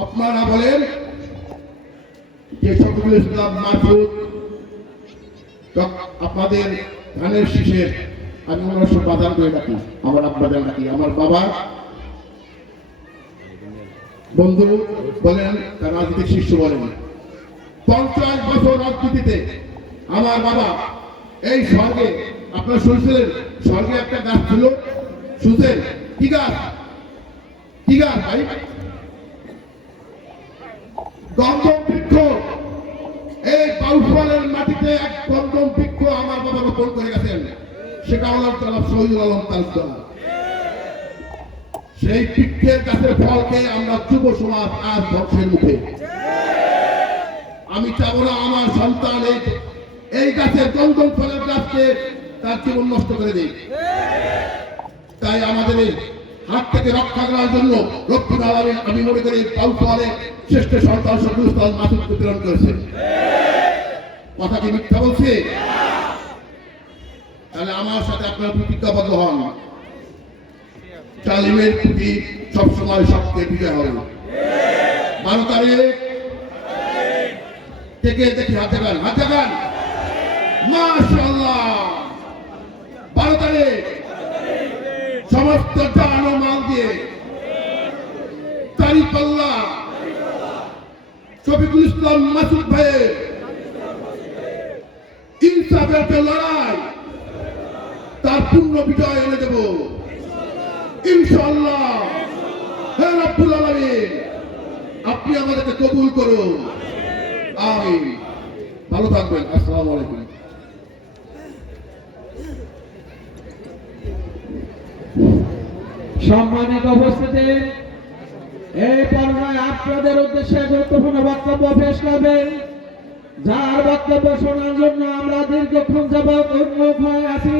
আপনারা বলেন যে শফিকুল ইসলাম মাসুদ আপনাদের ধানের শীষের আমি অবশ্য বাজার করে রাখি, আমার আব্বাজান রাখি, আমার বাবা বন্ধু বলেন, তার রাজনৈতিক শিষ্য বলেন। 50 বছর রাজনীতিতে আমার বাবা এই স্বর্গে, আপনারা শুনছিলেন স্বর্গে একটা গাছ ছিল, শুনছেন? কি গাছ? কি গাছ ভাই? গন্ধম বৃক্ষ। এই বাউফলের মাটিতে এক গন্ধম বৃক্ষ আমার বাবা রোপণ করে গেছেন, সেটা আল্লাহ তাআলা শহীদুল আলম তালুকদার। সেই বৃক্ষের গাছের ফলকে আমরা যুব সমাজ আজ ধ্বংসের মুখে। আমি চাবো না আমার সন্তান এই গাছের গন্ধম ফলের গাছকে তার জীবন নষ্ট করে দেয়। তাই আমাদের এই হাত থেকে রক্ষা করার জন্য রব্বুল আলামিন আমি মনে করি বাউফলে শ্রেষ্ঠ সন্তান শফিকুল ইসলাম মাসুদকে প্রেরণ করেছেন। কথা কি মিথ্যা বলছে? তাহলে আমার সাথে আপনারা প্রতিজ্ঞাবদ্ধ হন, জালিমের প্রতি সবসময় সত্যের বিজয় হবে। 12 তারিখ থেকে দেখি হাতে গান, হাতে গান, মাশাআল্লাহ। 12 তারিখ সমস্ত জান ও মাল দিয়ে দাঁড়িপাল্লা শফিকুল ইসলাম মাসুদ ভাইয়ের ইনসাফের যে লড়াই, তার পূর্ণ বিজয় এনে দেব ইনশাআল্লাহ। হে রব্বুল আলামিন, আপনি আমাদেরকে কবুল করুন, আমিন। ভালো থাকবেন। আসসালামু আলাইকুম। সম্মানিত উপস্থিতি, এই পর্যায়ে আপনাদের উদ্দেশ্যে গুরুত্বপূর্ণ বক্তব্য পেশ করবেন, যার বক্তব্য শোনার জন্য আমরা দীর্ঘক্ষণ যাবৎ উন্মুখ হয়ে আছি।